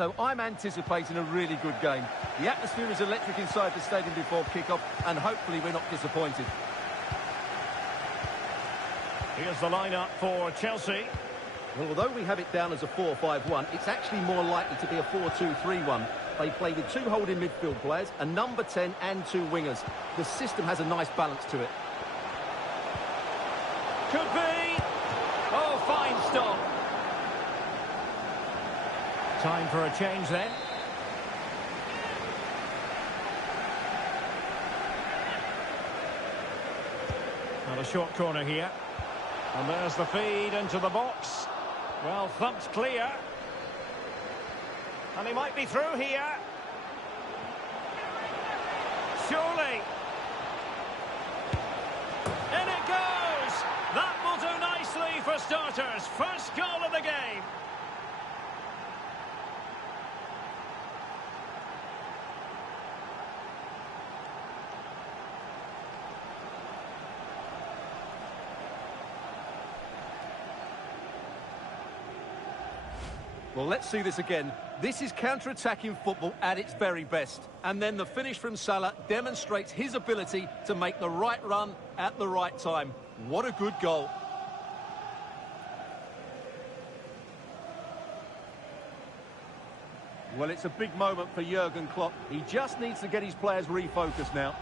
so I'm anticipating a really good game. The atmosphere is electric inside the stadium before kick-off, and hopefully we're not disappointed. Here's the lineup for Chelsea. Well, although we have it down as a 4-5-1, it's actually more likely to be a 4-2-3-1. They play with 2 holding midfield players, a number 10 and 2 wingers. The system has a nice balance to it. Could be. Oh, fine stop. Time for a change then. And a short corner here. And there's the feed into the box. Well, thumped clear. And he might be through here. Surely. In it goes! That will do nicely for starters. First goal of the game. Well, let's see this again. This is counter-attacking football at its very best. And then the finish from Salah demonstrates his ability to make the right run at the right time. What a good goal. Well, it's a big moment for Jurgen Klopp. He just needs to get his players refocused now.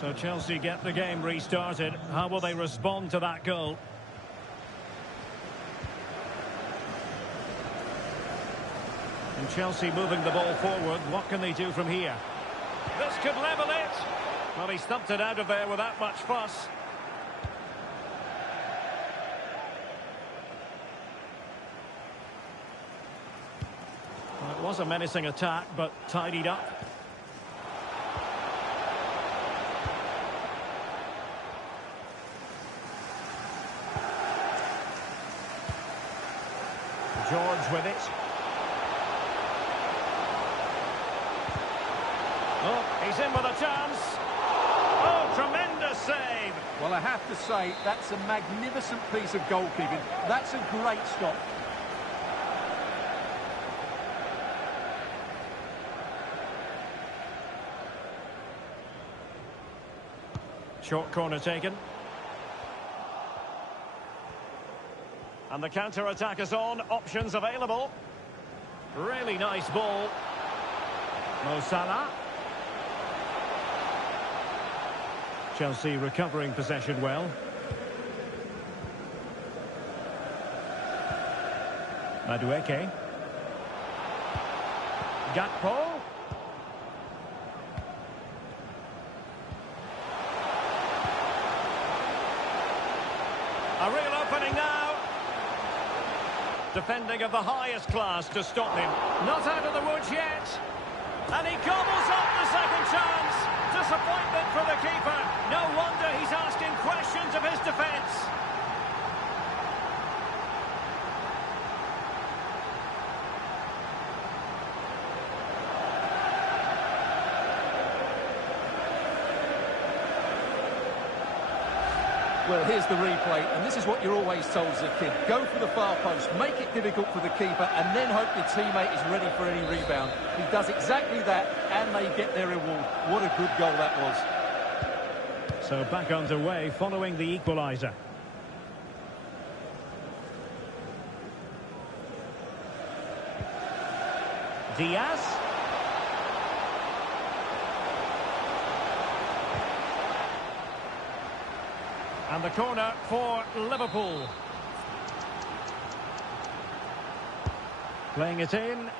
So Chelsea get the game restarted. How will they respond to that goal? And Chelsea moving the ball forward. What can they do from here? This could level it. Well, he stumped it out of there without much fuss. Well, it was a menacing attack, but tidied up. George with it. Oh, he's in with a chance. Oh, tremendous save. Well, I have to say, that's a magnificent piece of goalkeeping. That's a great stop. Short corner taken. And the counter-attack is on. Options available. Really nice ball. Mo Salah. Chelsea recovering possession well. Madueke. Gakpo. A real opening now. Defending of the highest class to stop him. Not out of the woods yet. And he gobbles up the second chance. Disappointment for the keeper. No wonder he's asking questions of his defence. Well, here's the replay, and this is what you're always told as a kid. Go for the far post, make it difficult for the keeper, and then hope your teammate is ready for any rebound. He does exactly that, and they get their reward. What a good goal that was. So back underway following the equaliser. Diaz. And the corner for Liverpool. Playing it in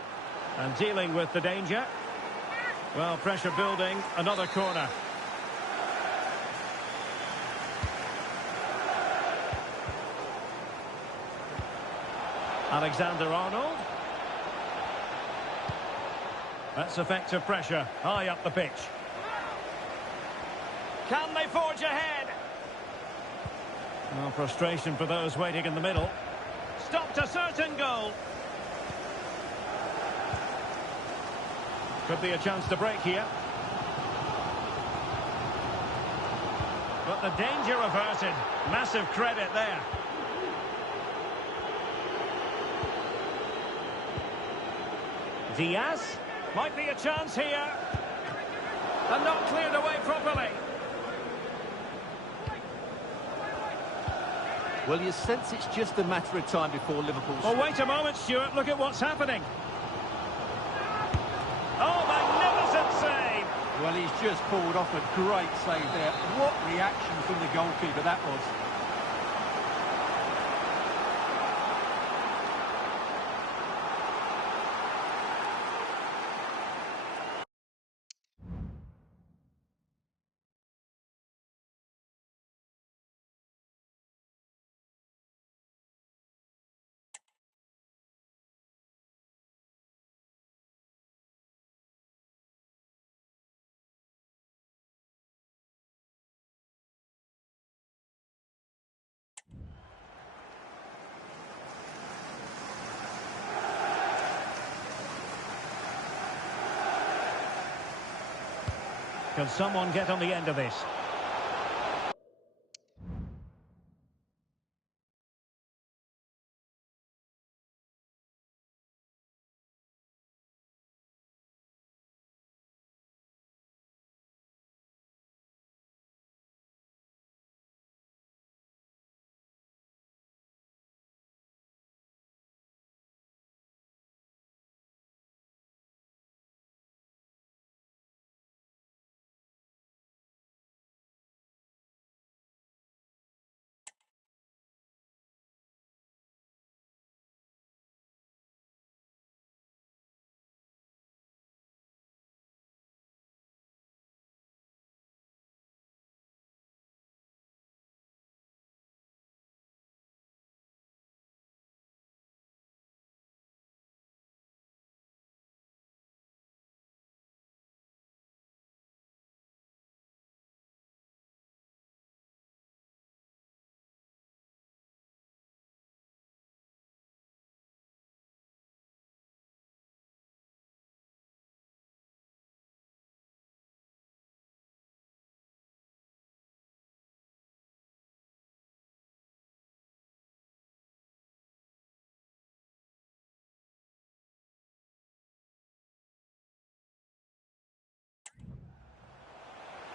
and dealing with the danger. Well, pressure building, another corner. Alexander-Arnold. That's effective pressure, high up the pitch. Can they forge ahead? Well, frustration for those waiting in the middle. Stopped a certain goal. Could be a chance to break here. But the danger averted. Massive credit there. Diaz. Might be a chance here. And not cleared away properly. Well, you sense it's just a matter of time before Liverpool... Oh, wait a moment, Stuart. Look at what's happening. Oh, magnificent save. Well, he's just pulled off a great save there. What reaction from the goalkeeper that was. Can someone get on the end of this?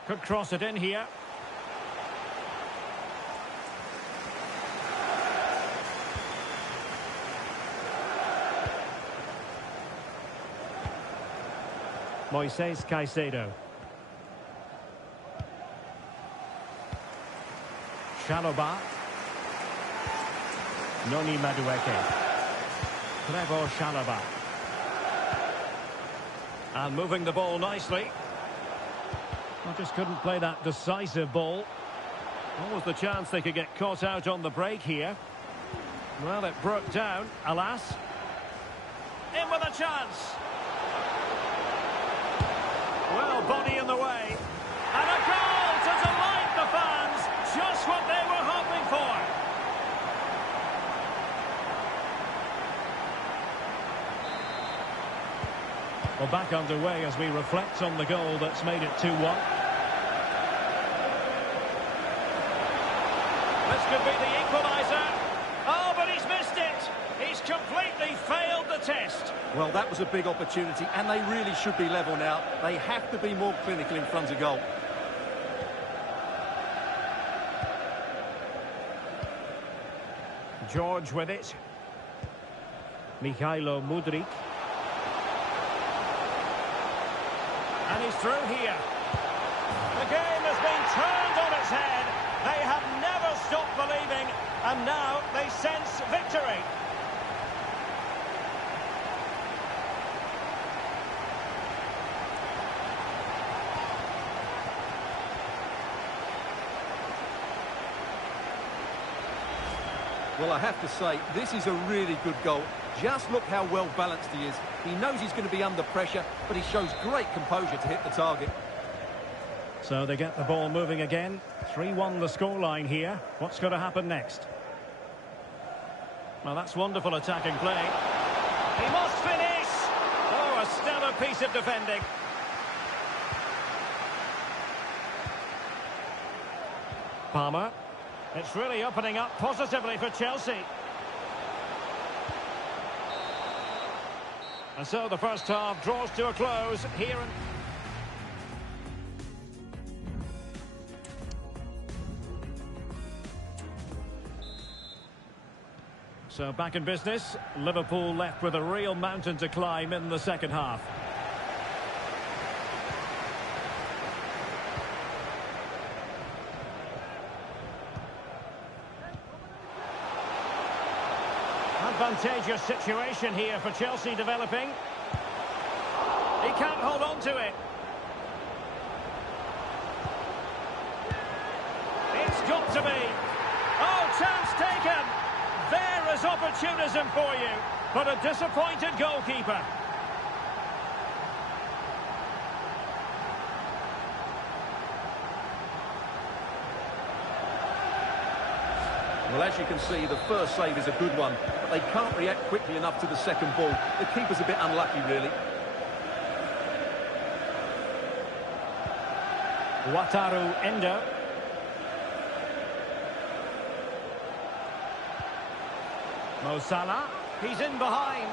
Could cross it in here. Moises Caicedo. Chalobah. Noni Madueke. Trevor Chalobah. And moving the ball nicely. I just couldn't play that decisive ball. What was the chance they could get caught out on the break here? Well, it broke down, alas. In with a chance. Well, body in the way. And a goal to delight the fans. Just what they were hoping for. Well, back underway as we reflect on the goal that's made it 2-1. This could be the equaliser. Oh, but he's missed it. He's completely failed the test. Well, that was a big opportunity, and they really should be level now. They have to be more clinical in front of goal. George with it. Mikhailo Mudryk. And he's through here. The game has been turned on its head. They have never stopped believing, and now they sense victory. Well, I have to say, this is a really good goal. Just look how well balanced he is. He knows he's going to be under pressure, but he shows great composure to hit the target. So they get the ball moving again. 3-1 the scoreline here. What's going to happen next? Well, that's wonderful attacking play. He must finish! Oh, a stellar piece of defending. Palmer. It's really opening up positively for Chelsea. And so the first half draws to a close here. So back in business, Liverpool left with a real mountain to climb in the second half. Advantageous situation here for Chelsea developing. He can't hold on to it. It's got to be. Oh, chance taken. There is opportunism for you, but a disappointed goalkeeper. Well, as you can see, the first save is a good one, but they can't react quickly enough to the second ball. The keeper's a bit unlucky, really. Wataru Endo. Mo Salah. He's in behind.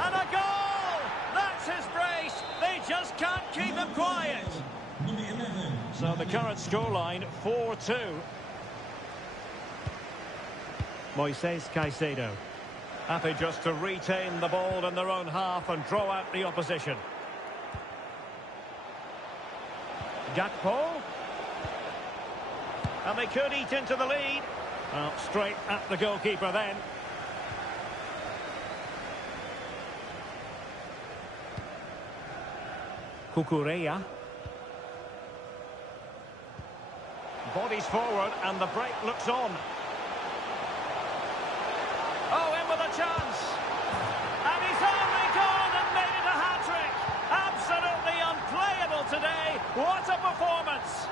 And a goal! That's his brace. They just can't keep him quiet. So the current scoreline, 4-2. Moises Caicedo. Happy just to retain the ball in their own half and draw out the opposition. Gakpo. And they could eat into the lead. Well, straight at the goalkeeper then. Cucurella. Bodies forward and the break looks on. Oh, in with a chance. And he's only gone and made it a hat-trick. Absolutely unplayable today. What a performance.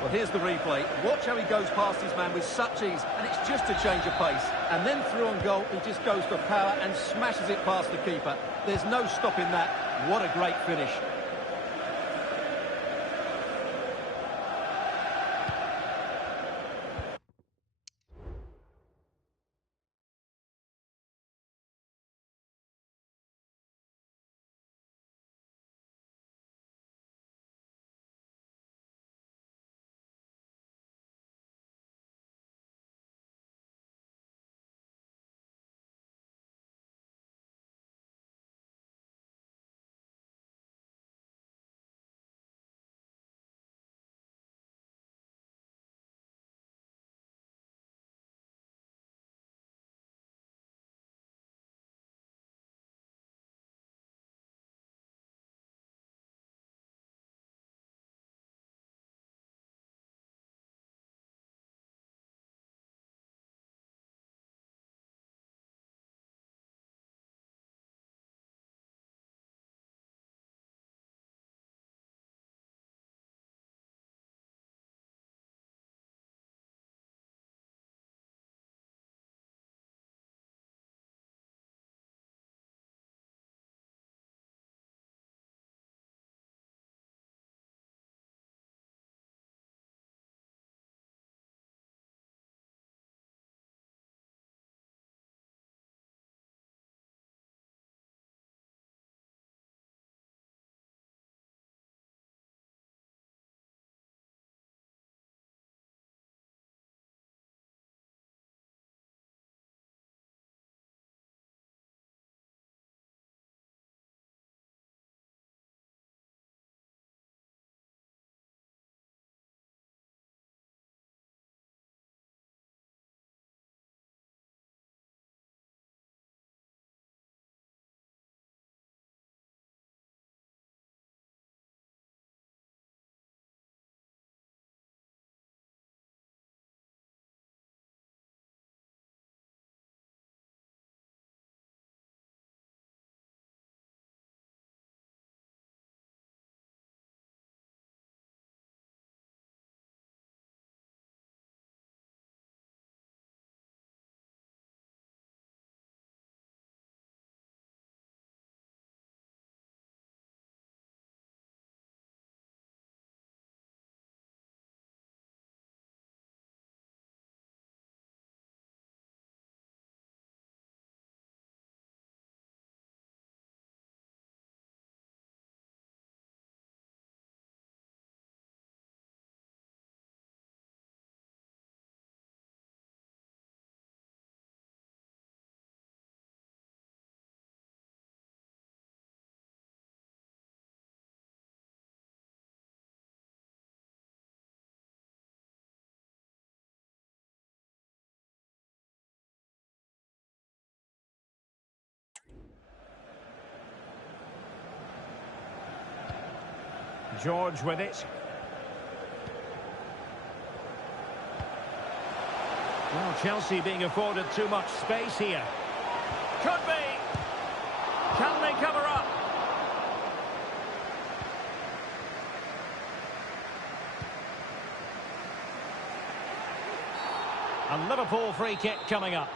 Well, here's the replay. Watch how he goes past his man with such ease, and it's just a change of pace. And then through on goal, he just goes for power and smashes it past the keeper. There's no stopping that. What a great finish. George with it. Well, Chelsea being afforded too much space here. Could be. Can they cover up? A Liverpool free kick coming up.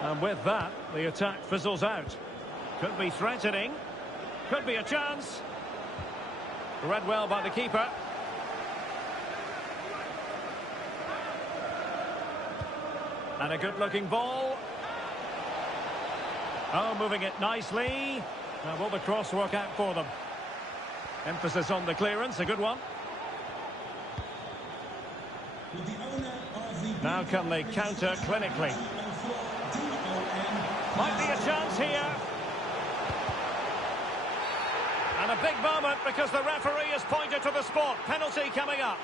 And with that, the attack fizzles out. Could be threatening. Could be a chance. Read well by the keeper. And a good-looking ball. Oh, moving it nicely. Now, will the cross work out for them? Emphasis on the clearance, a good one. Now can they counter clinically? Might be a chance here. And a big moment because the referee has pointed to the spot. Penalty coming up.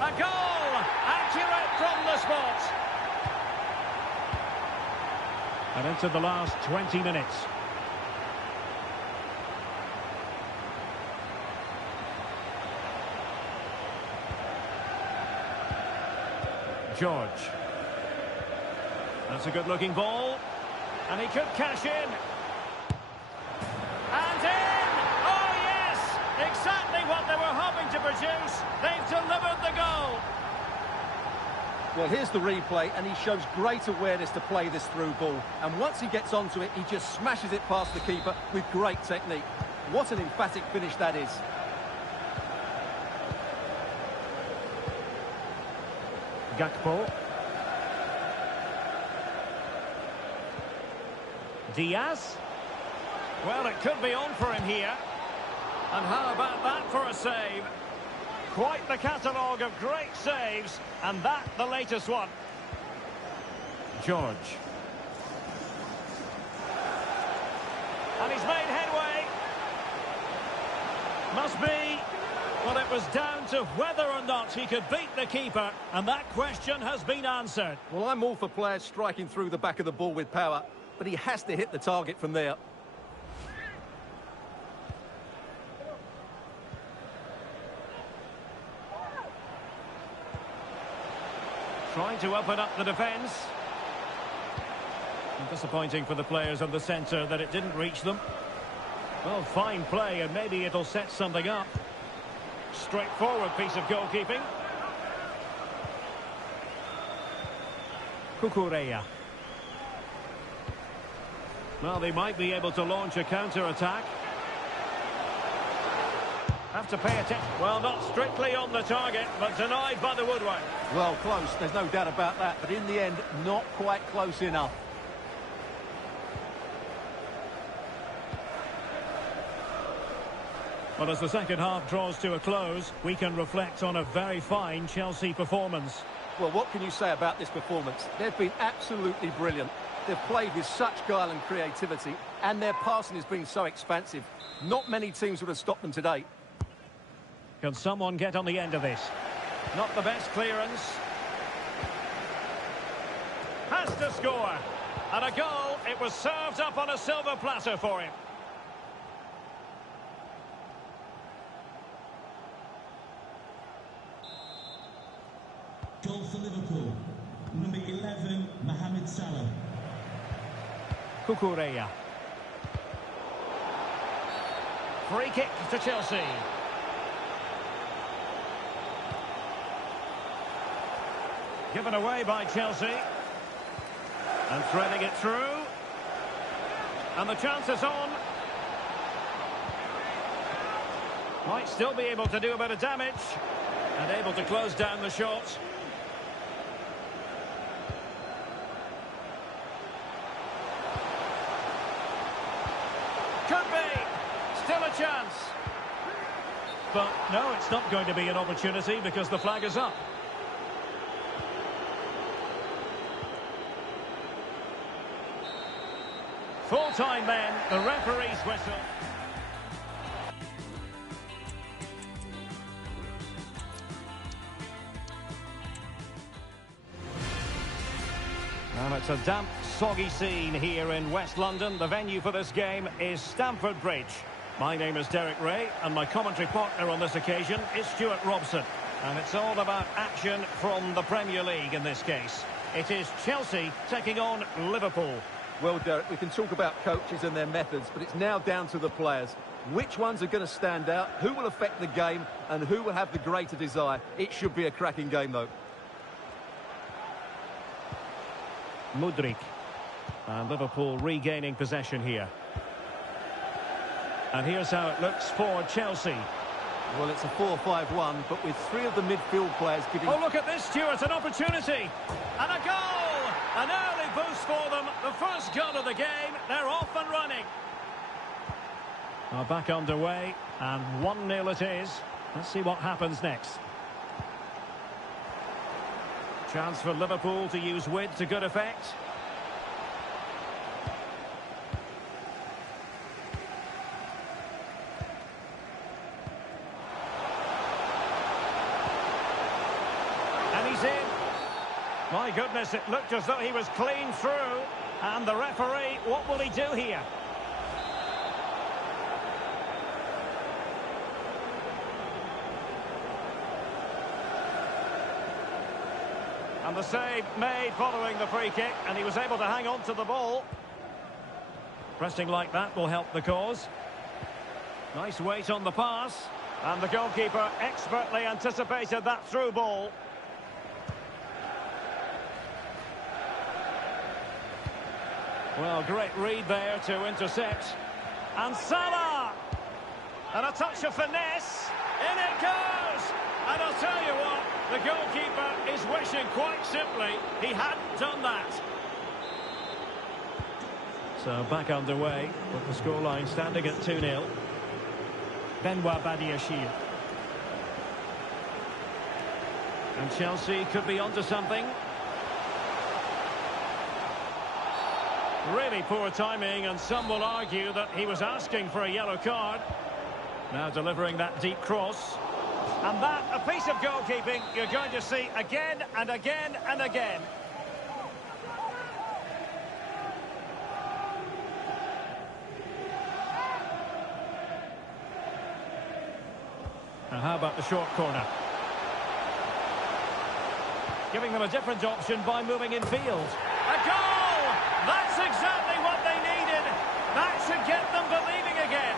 A goal! Accurate from the spot. And into the last 20 minutes. George. That's a good-looking ball. And he could cash in. And in! Oh, yes! Exactly what they were hoping to produce. They've delivered the goal. Well, here's the replay, and he shows great awareness to play this through ball. And once he gets onto it, he just smashes it past the keeper with great technique. What an emphatic finish that is. Gakpo. Diaz. Well, it could be on for him here. And how about that for a save? Quite the catalogue of great saves, and that the latest one. George. And he's made headway. Must be. Well, it was down to whether or not he could beat the keeper, and that question has been answered. Well, I'm all for players striking through the back of the ball with power, but he has to hit the target from there. Trying to open up the defence. Disappointing for the players of the centre that it didn't reach them. Well, fine play, and maybe it'll set something up. Straightforward piece of goalkeeping. Cucurella. Well, they might be able to launch a counter-attack. Have to pay attention. Well, not strictly on the target, but denied by the woodwork. Well, close, there's no doubt about that, but in the end, not quite close enough. Well, as the second half draws to a close, we can reflect on a very fine Chelsea performance. Well, what can you say about this performance? They've been absolutely brilliant. They've played with such guile and creativity, and their passing has been so expansive. Not many teams would have stopped them today. Can someone get on the end of this? Not the best clearance. Has to score. And a goal. It was served up on a silver platter for him. Goal for Liverpool. Number 11, Mohamed Salah. Cucurella. Free kick to Chelsea. Given away by Chelsea. And threading it through. And the chance is on. Might still be able to do a bit of damage. And able to close down the shot. Could be. Still a chance. But no, it's not going to be an opportunity because the flag is up. Full-time then, the referee's whistle. And it's a damp, soggy scene here in West London. The venue for this game is Stamford Bridge. My name is Derek Ray, and my commentary partner on this occasion is Stuart Robson. And it's all about action from the Premier League in this case. It is Chelsea taking on Liverpool. Well, Derek, we can talk about coaches and their methods, but it's now down to the players. Which ones are going to stand out, who will affect the game, and who will have the greater desire? It should be a cracking game, though. Mudryk. And Liverpool regaining possession here. And here's how it looks for Chelsea. Well, it's a 4-5-1, but with three of the midfield players giving... Oh, look at this, Stuart, an opportunity. And a goal! An early boost for them. The first goal of the game. They're off and running. Now back underway, and 1-0 it is. Let's see what happens next. Chance for Liverpool to use width to good effect. And he's in. My goodness, it looked as though he was clean through. And the referee, what will he do here? And the save made following the free kick, and he was able to hang on to the ball. Pressing like that will help the cause. Nice weight on the pass, and the goalkeeper expertly anticipated that through ball. Well, great read there to intercept. And Salah! And a touch of finesse. In it goes! And I'll tell you what, the goalkeeper is wishing quite simply he hadn't done that. So back underway, with the scoreline standing at 2-0. Benoit Badiashile. And Chelsea could be onto something. Really poor timing, and some will argue that he was asking for a yellow card. Now delivering that deep cross. And that, a piece of goalkeeping you're going to see again and again and again. And how about the short corner? Giving them a different option by moving in field. A goal! That's exactly what they needed. That should get them believing again.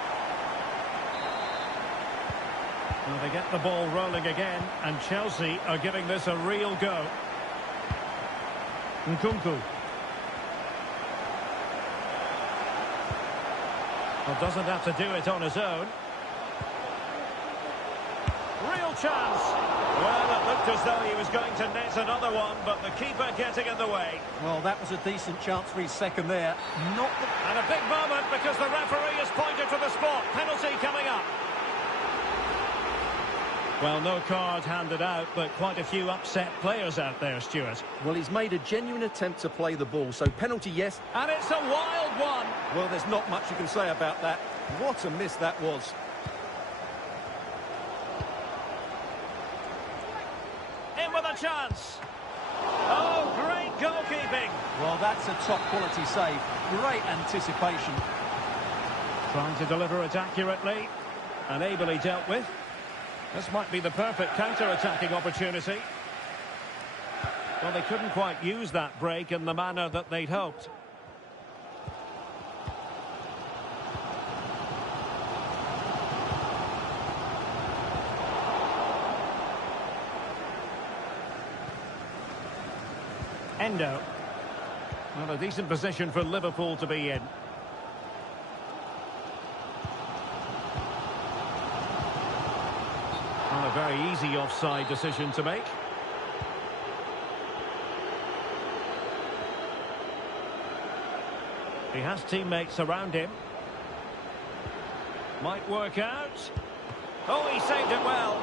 Well, they get the ball rolling again, and Chelsea are giving this a real go. Nkunku. Well, doesn't have to do it on his own. Real chance. Well, it looked as though he was going to net another one, but the keeper getting in the way. Well, that was a decent chance for his second there. And a big moment because the referee has pointed to the spot. Penalty coming up. Well, no card handed out, but quite a few upset players out there, Stuart. Well, he's made a genuine attempt to play the ball, so penalty, yes. And it's a wild one. Well, there's not much you can say about that. What a miss that was. In with a chance. Oh, great goalkeeping. Well, that's a top-quality save. Great anticipation. Trying to deliver it accurately and ably dealt with. This might be the perfect counter-attacking opportunity. Well, they couldn't quite use that break in the manner that they'd hoped. Endo. Well, a decent position for Liverpool to be in. Well, a very easy offside decision to make. He has teammates around him. Might work out. Oh, he saved it well.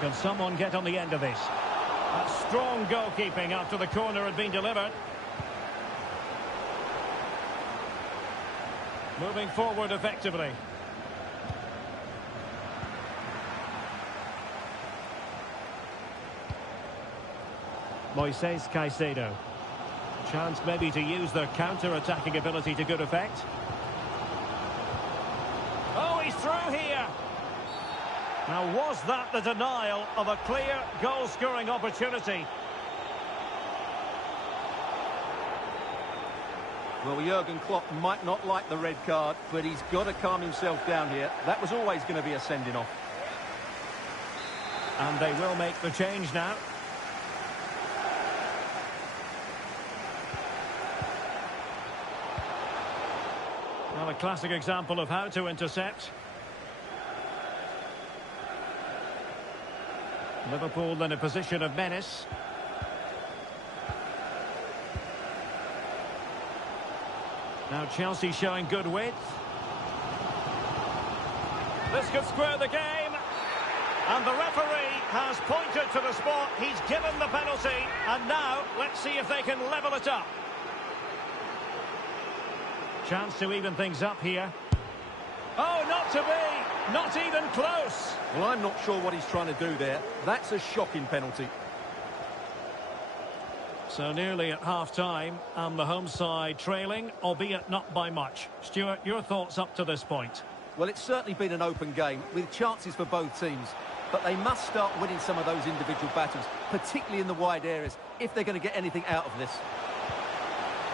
Can someone get on the end of this? That's strong goalkeeping after the corner had been delivered. Moving forward effectively. Moises Caicedo. Chance maybe to use their counter-attacking ability to good effect. Oh, he's through here. Now, was that the denial of a clear goal-scoring opportunity? Well, Jurgen Klopp might not like the red card, but he's got to calm himself down here. That was always going to be a sending off. And they will make the change now. Well, a classic example of how to intercept. Liverpool in a position of menace. Now Chelsea showing good width. This could square the game. And the referee has pointed to the spot. He's given the penalty. And now, let's see if they can level it up. Chance to even things up here. Oh, not to be. Not even close. Well, I'm not sure what he's trying to do there. That's a shocking penalty. So nearly at half-time, and the home side trailing, albeit not by much. Stuart, your thoughts up to this point? Well, it's certainly been an open game, with chances for both teams. But they must start winning some of those individual battles, particularly in the wide areas, if they're going to get anything out of this.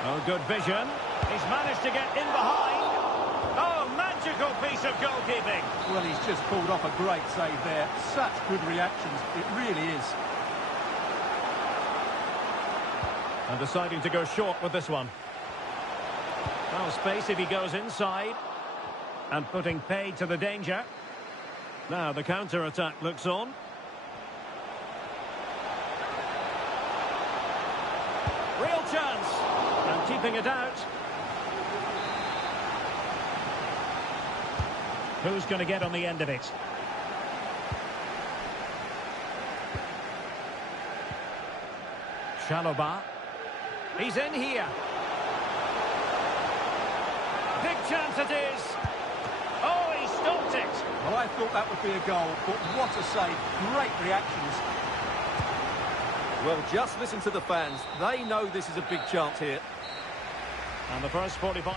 Oh, good vision. He's managed to get in behind. Oh, magical piece of goalkeeping. Well, he's just pulled off a great save there. Such good reactions. It really is. And deciding to go short with this one. Well, space if he goes inside. And putting paid to the danger. Now the counter-attack looks on. Real chance. And keeping it out. Who's going to get on the end of it? Chalobah. He's in here. Big chance it is. Oh, he stopped it. Well, I thought that would be a goal, but what a save. Great reactions. Well, just listen to the fans. They know this is a big chance here. And the first 45.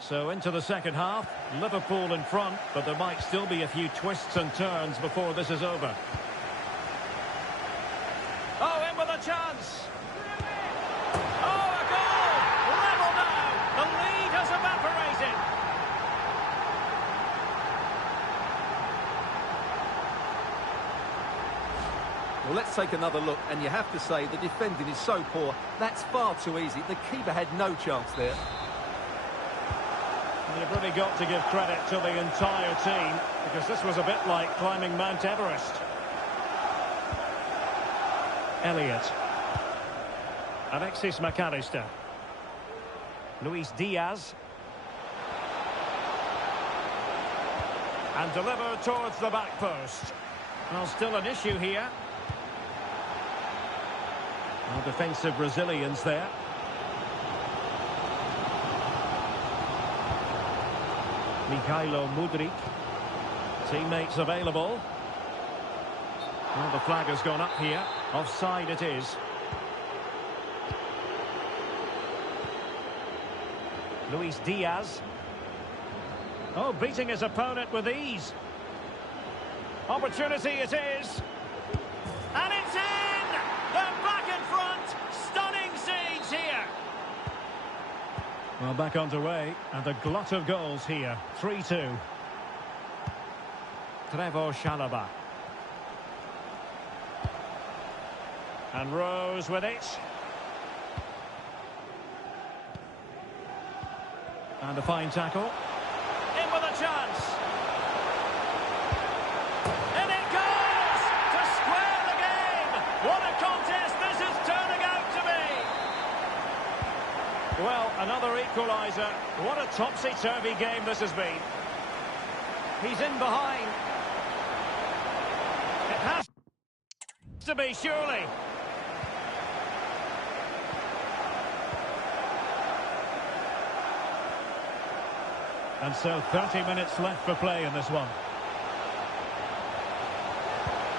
So into the second half, Liverpool in front, but there might still be a few twists and turns before this is over. Oh, in with a chance! Oh, a goal! Level now! The lead has evaporated! Well, let's take another look, and you have to say the defending is so poor. That's far too easy. The keeper had no chance there. You've really got to give credit to the entire team, because this was a bit like climbing Mount Everest. Elliott. Alexis McAllister. Luis Diaz. And delivered towards the back post. Well, still an issue here. Well, defensive resilience there. Mikhailo Mudryk. Teammates available. Well, the flag has gone up here. Offside it is. Luis Diaz. Oh, beating his opponent with ease. Opportunity it is. And it's in! They're back in front. Stunning scenes here. Well, back underway, and a glut of goals here. 3-2. Trevor Chalobah. And Rose with it. And a fine tackle. In with a chance. And it goes to square the game. What a contest this is turning out to be. Well, another equaliser. What a topsy-turvy game this has been. He's in behind. It has to be, surely. And so 30 minutes left for play in this one.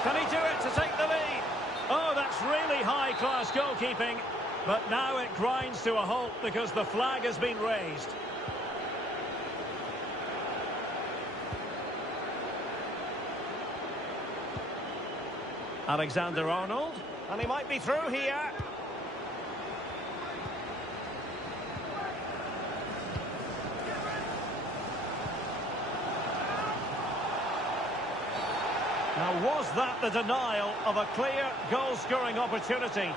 Can he do it to take the lead? Oh, that's really high-class goalkeeping. But now it grinds to a halt because the flag has been raised. Alexander-Arnold. And he might be through here. Now, was that the denial of a clear goal-scoring opportunity?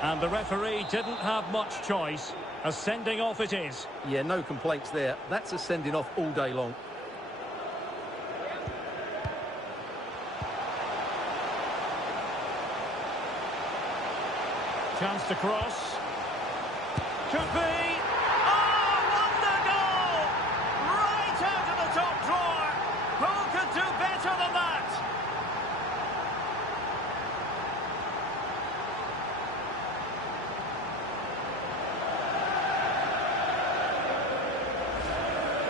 And the referee didn't have much choice. A sending off it is. Yeah, no complaints there. That's a sending off all day long. Chance to cross. Could be. Oh, wonder goal! Right out of the top drawer. Who could do better than that?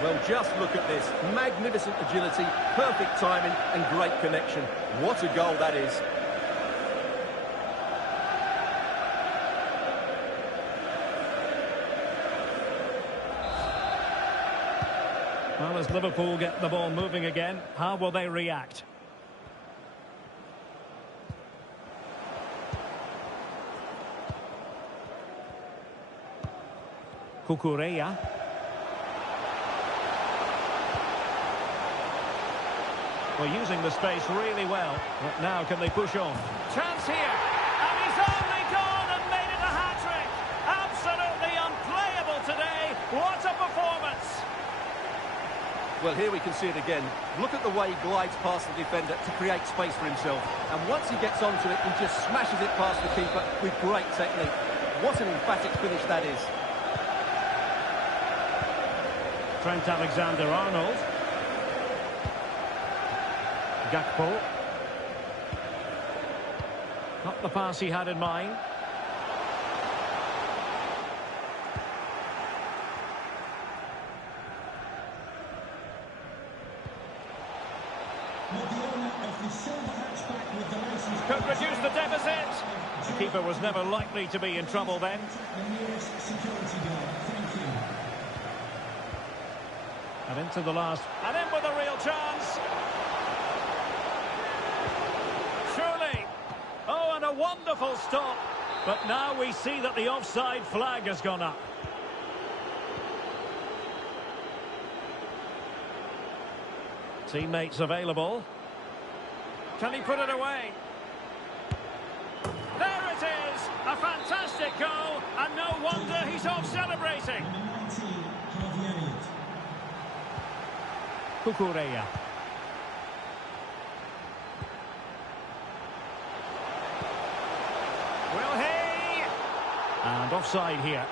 Well, just look at this. Magnificent agility, perfect timing and great connection. What a goal that is. Well, as Liverpool get the ball moving again, how will they react? Cucurella. Well, using the space really well. But now can they push on? Chance here. And he's only gone and made it a hat-trick. Absolutely unplayable today. What a performance. Well, here we can see it again. Look at the way he glides past the defender to create space for himself. And once he gets onto it, he just smashes it past the keeper with great technique. What an emphatic finish that is. Trent Alexander-Arnold. Gakpo. Not the pass he had in mind. Could reduce the deficit. The keeper was never likely to be in trouble then. And into the last. And in with a real chance. Surely. Oh, and a wonderful stop. But now we see that the offside flag has gone up. Teammates available. Can he put it away? There it is! A fantastic goal, and no wonder he's off celebrating. Cucurella. Will he? And offside here.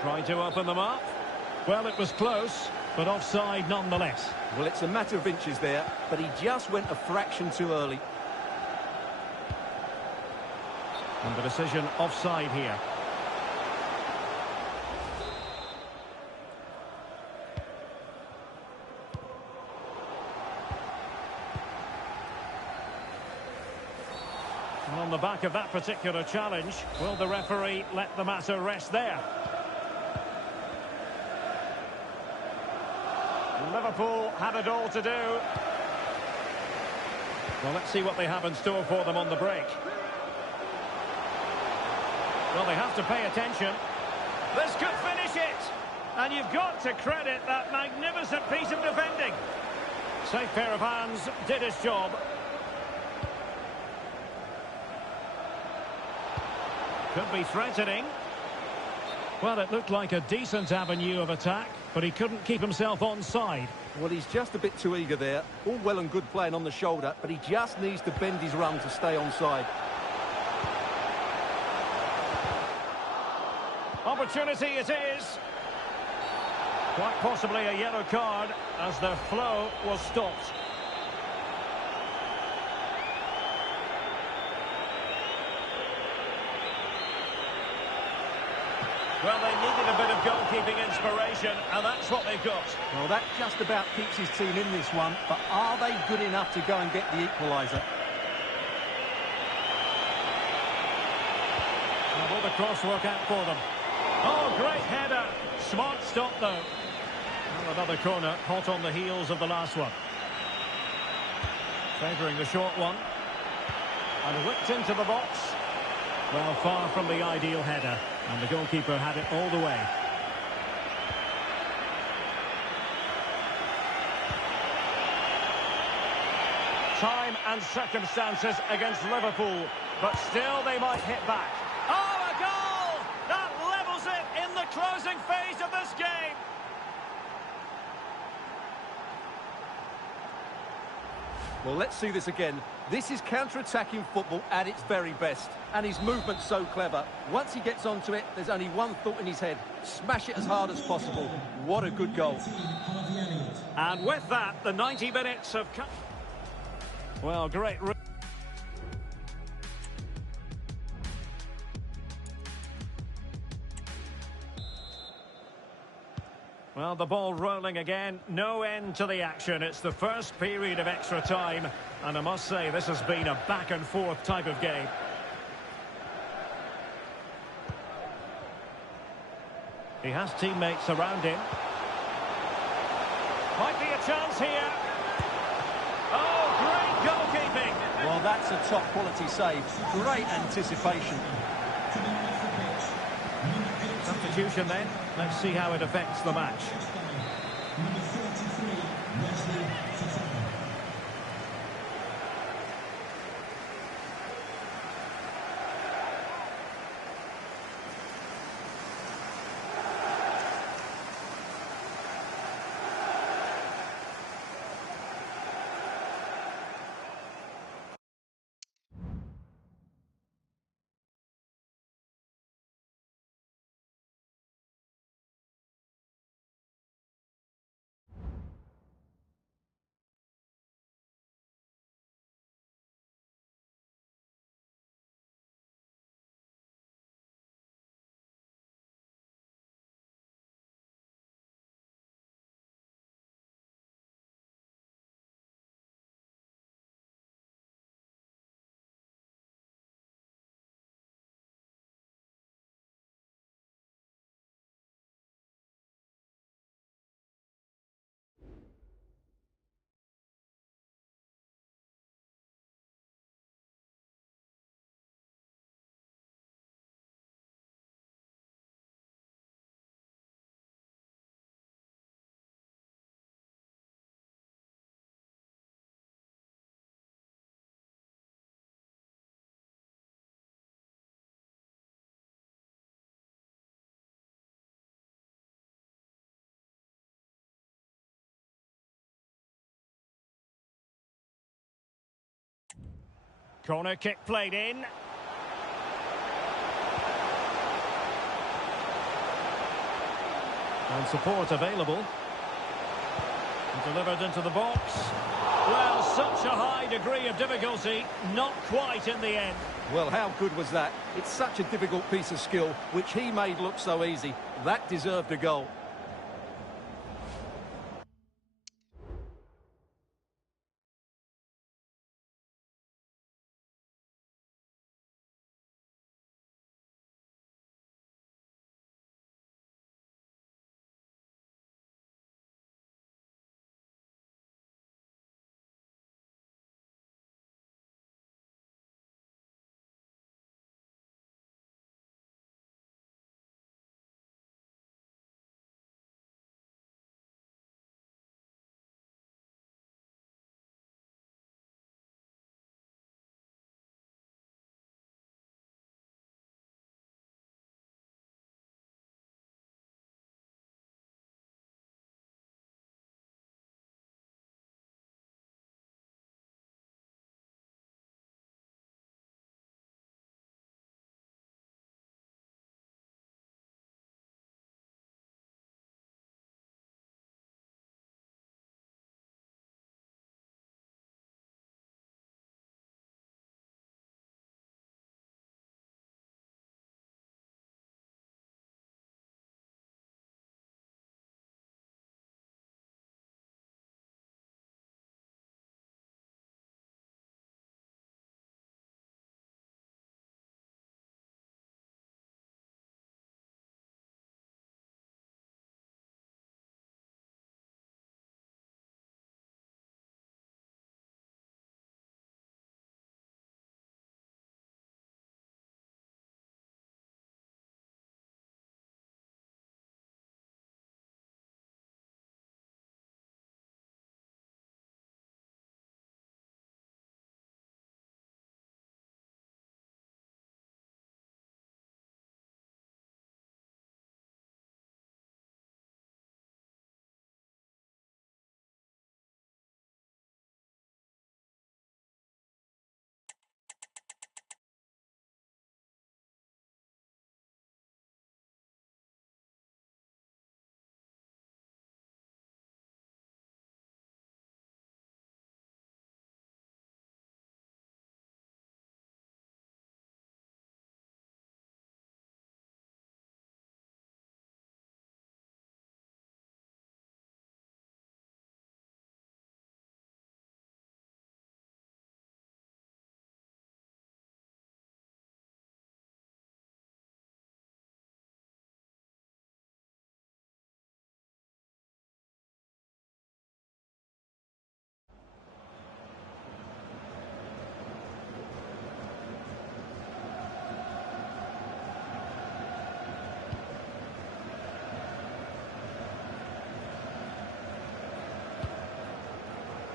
Trying to open them up. Well, it was close, but offside nonetheless. Well, it's a matter of inches there, but he just went a fraction too early. And the decision offside here. on the back of that particular challenge. Will the referee let the matter rest there? Liverpool have it all to do. Well, let's see what they have in store for them on the break. Well, they have to pay attention. This could finish it. And you've got to credit that magnificent piece of defending. Safe pair of hands, did his job. Could be threatening. Well, it looked like a decent avenue of attack, but he couldn't keep himself onside. Well, he's just a bit too eager there. All well and good playing on the shoulder, but he just needs to bend his run to stay onside. Opportunity it is. Quite possibly a yellow card as the flow was stopped. Well, they needed a bit of goalkeeping inspiration, and that's what they've got. Well, that just about keeps his team in this one, but are they good enough to go and get the equaliser? Well, will the cross work out for them? Oh, great header. Smart stop, though. Well, another corner, hot on the heels of the last one. Favouring the short one. And whipped into the box. Well, far from the ideal header. And the goalkeeper had it all the way. Time and circumstances against Liverpool. But still they might hit back. Oh, a goal! That levels it in the closing phase of this game. Well, let's see this again. This is counter-attacking football at its very best. And his movement's so clever. Once he gets onto it, there's only one thought in his head. Smash it as hard as possible. What a good goal. And with that, the 90 minutes have come. Well, great. Well, the ball rolling again. No end to the action. It's the first period of extra time. And I must say, this has been a back-and-forth type of game. He has teammates around him. Might be a chance here. Oh, great goalkeeping. Well, that's a top-quality save. Great anticipation. Substitution then. Let's see how it affects the match. Number 33, Wesley Fofana. Corner kick played in. And support available. And delivered into the box. Well, such a high degree of difficulty, not quite in the end. Well, how good was that? It's such a difficult piece of skill, which he made look so easy. That deserved a goal.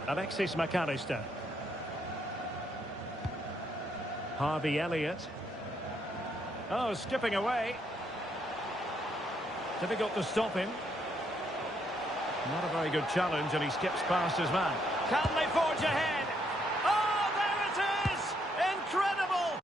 Alexis McAllister. Harvey Elliott. Oh, skipping away. Difficult to stop him. Not a very good challenge, and he skips past his man. Can they forge ahead? Oh, there it is! Incredible!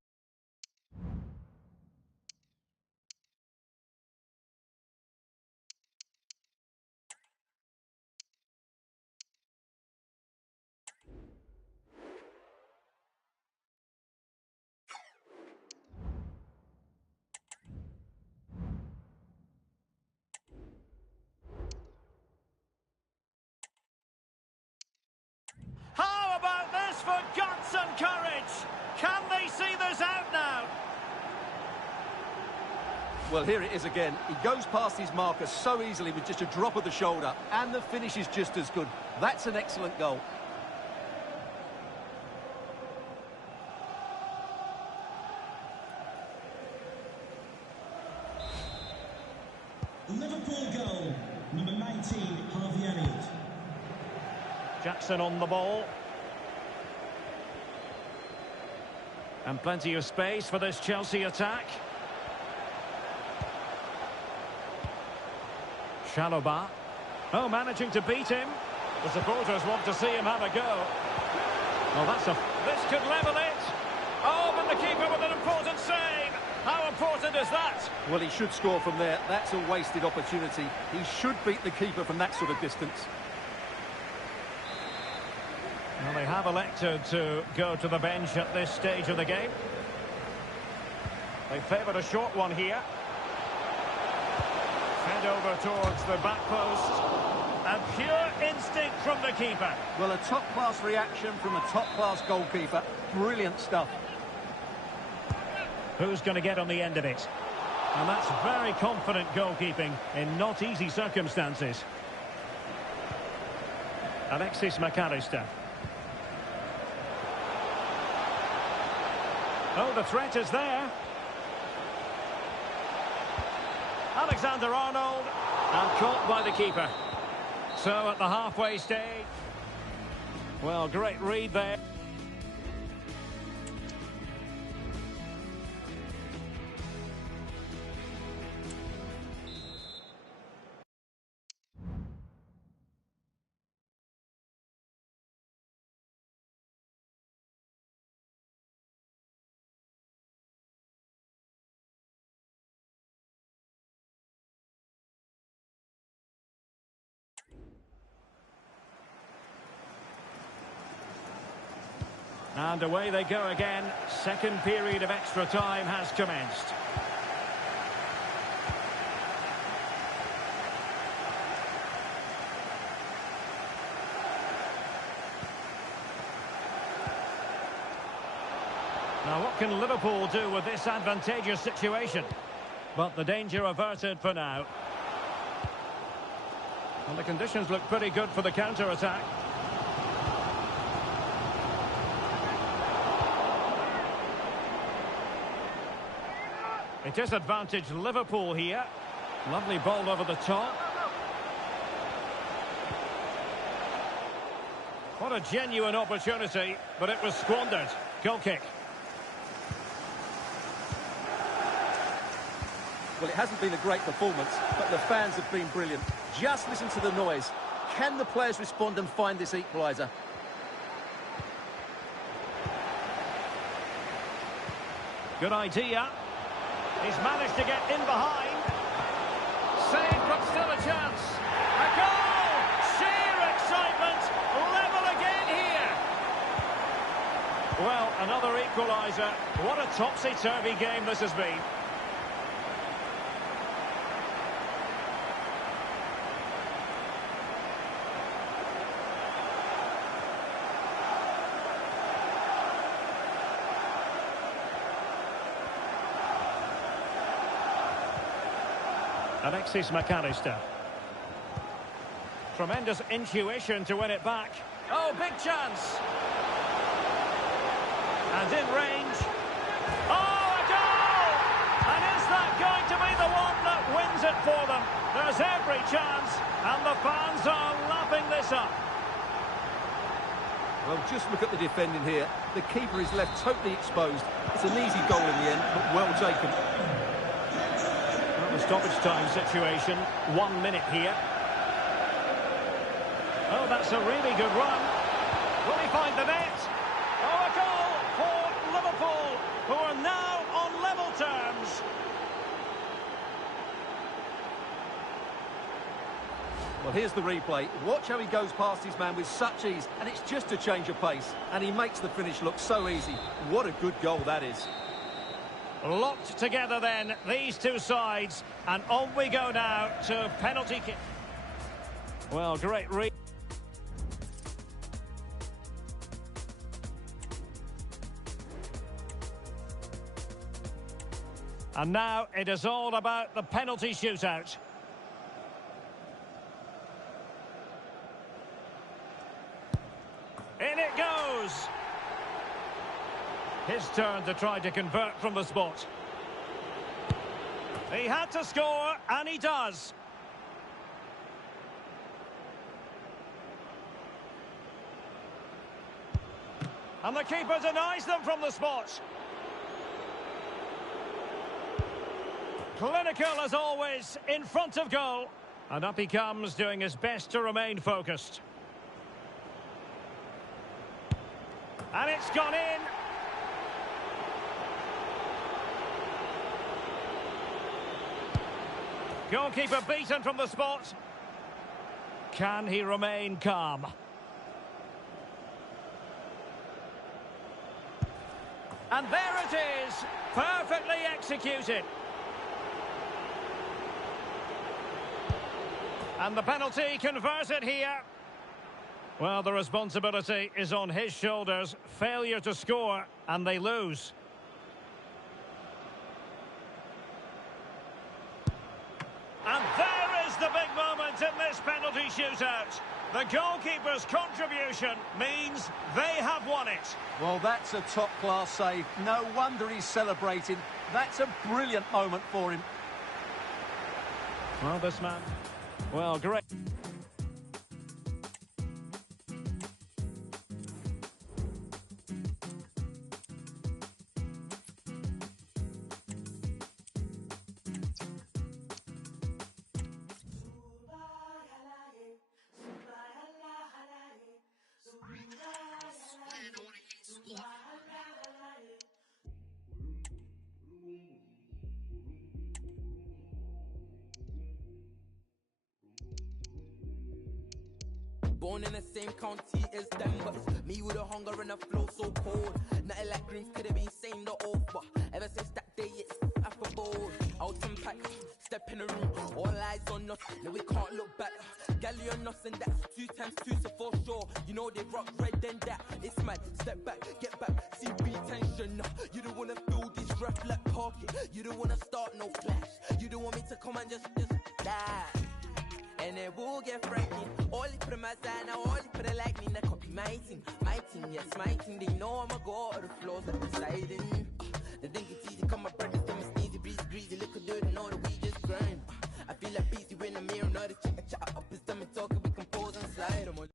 How about this for guts and courage? Can they see this out now? Well, here it is again. He goes past his marker so easily with just a drop of the shoulder, and the finish is just as good. That's an excellent goal. Liverpool goal, number 19, Harvey Elliott. Jackson on the ball. And plenty of space for this Chelsea attack. Chalobah. Oh, managing to beat him. The supporters want to see him have a go. Oh, this could level it. Oh, but the keeper with an important save. How important is that? Well, he should score from there. That's a wasted opportunity. He should beat the keeper from that sort of distance. Well, they have elected to go to the bench at this stage of the game. They favoured a short one here. Head over towards the back post. And pure instinct from the keeper. Well, a top-class reaction from a top-class goalkeeper. Brilliant stuff. Who's going to get on the end of it? And that's very confident goalkeeping in not easy circumstances. Alexis McAllister. Oh, the threat is there. Alexander-Arnold. And caught by the keeper. So at the halfway stage. Well, great read there. And away they go again. Second period of extra time has commenced. Now what can Liverpool do with this advantageous situation? But the danger averted for now. And the conditions look pretty good for the counter-attack. It is advantage Liverpool here. Lovely ball over the top. What a genuine opportunity, but it was squandered. Goal kick. Well, it hasn't been a great performance, but the fans have been brilliant. Just listen to the noise. Can the players respond and find this equaliser? Good idea. He's managed to get in behind. Saved, but still a chance. A goal! Sheer excitement. Level again here. Well, another equaliser. What a topsy-turvy game this has been. Alexis McAllister. Tremendous intuition to win it back. Oh, big chance. And in range. Oh, a goal! And is that going to be the one that wins it for them? There's every chance, and the fans are lapping this up. Well, just look at the defending here. The keeper is left totally exposed. It's an easy goal in the end, but well taken. Well, the stoppage time situation, 1 minute here. Oh, that's a really good run. Will he find the net? Oh, a goal for Liverpool, who are now on level terms. Well, here's the replay. Watch how he goes past his man with such ease, and it's just a change of pace. And he makes the finish look so easy. What a good goal that is. Locked together then, these two sides. And on we go now to penalty kick. Well, great read. And now it is all about the penalty shootout. In it goes. His turn to try to convert from the spot. He had to score, and he does. And the keeper denies them from the spot. Clinical as always, in front of goal. And up he comes, doing his best to remain focused. And it's gone in. Goalkeeper beaten from the spot. Can he remain calm? And there it is, perfectly executed. And the penalty converted here. Well, the responsibility is on his shoulders. Failure to score, and they lose. And there is the big moment in this penalty shootout. The goalkeeper's contribution means they have won it. Well, that's a top-class save. No wonder he's celebrating. That's a brilliant moment for him. Well, this man... Well, great. Born in the same county as them, but it's me with a hunger and a flow so cold. Nothing like greens could have been same the old, but ever since that day it's affable. Out and pack, step in the room, all eyes on us, no we can't look back. Galley on us and that's 2 times 2, so for sure. You know they rock red and that, it's mad. Step back, get back, CB tension. You don't wanna feel this rough like pocket. You don't wanna start no clash. You don't want me to come and just die. And it will get frightening. All it put in my side now, all it put it like me. That copy my team, yes, my team. They know I'ma go out the floors like Poseidon. They think it's easy, come my brothers, them is easy, breezy, look at dirt and know that we just grind. I feel like busy when I'm here, another chick, I chat up his stomach talking, we compose and slide.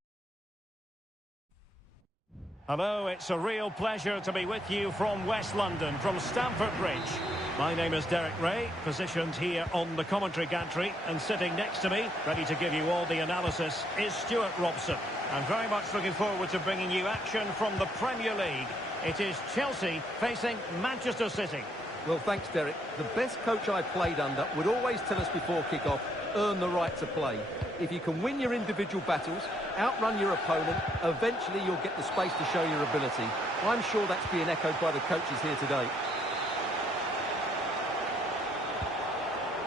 Hello, it's a real pleasure to be with you from West London, from Stamford Bridge. My name is Derek Ray, positioned here on the commentary gantry, and sitting next to me, ready to give you all the analysis, is Stuart Robson. I'm very much looking forward to bringing you action from the Premier League. It is Chelsea facing Manchester City. Well, thanks, Derek. The best coach I played under would always tell us before kick-off, earn the right to play. If you can win your individual battles, outrun your opponent, eventually you'll get the space to show your ability. I'm sure that's being echoed by the coaches here today.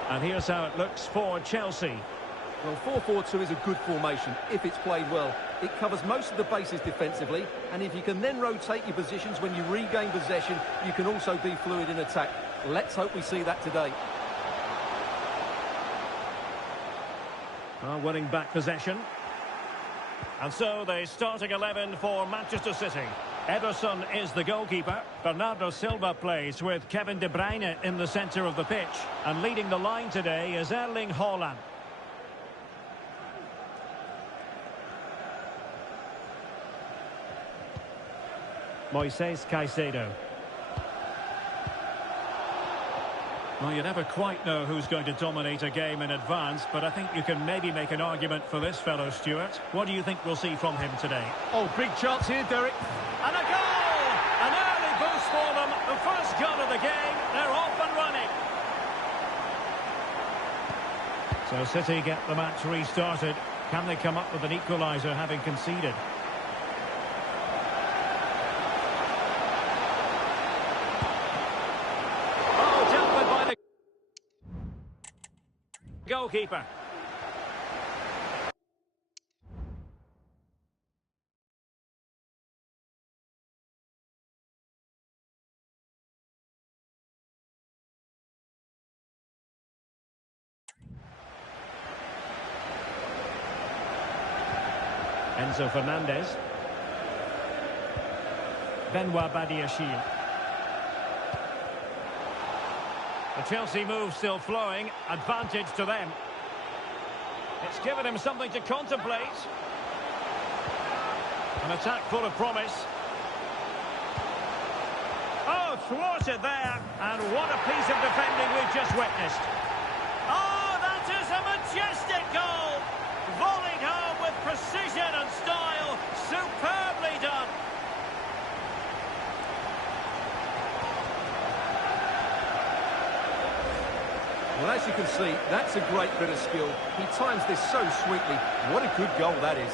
And here's how it looks for Chelsea. Well, 4-4-2 is a good formation if it's played well. It covers most of the bases defensively, and if you can then rotate your positions when you regain possession, you can also be fluid in attack. Let's hope we see that today. Winning back possession. And so the starting 11 for Manchester City. Ederson is the goalkeeper. Bernardo Silva plays with Kevin De Bruyne in the centre of the pitch. And leading the line today is Erling Haaland. Moises Caicedo. Well, you never quite know who's going to dominate a game in advance, but I think you can maybe make an argument for this fellow, Stuart. What do you think we'll see from him today? Oh, big chance here, Derek. And a goal! An early boost for them. The first goal of the game. They're off and running. So City get the match restarted. Can they come up with an equaliser having conceded? Oh, dealt with by the goalkeeper. Enzo Fernandez. Benoit Badiashile. The Chelsea move still flowing. Advantage to them. It's given him something to contemplate. An attack full of promise. Oh, thwarted there. And what a piece of defending we've just witnessed. Oh, that is a majestic goal. Volleyed home with precision and style. Superbly done. Well, as you can see, that's a great bit of skill. He times this so sweetly. What a good goal that is.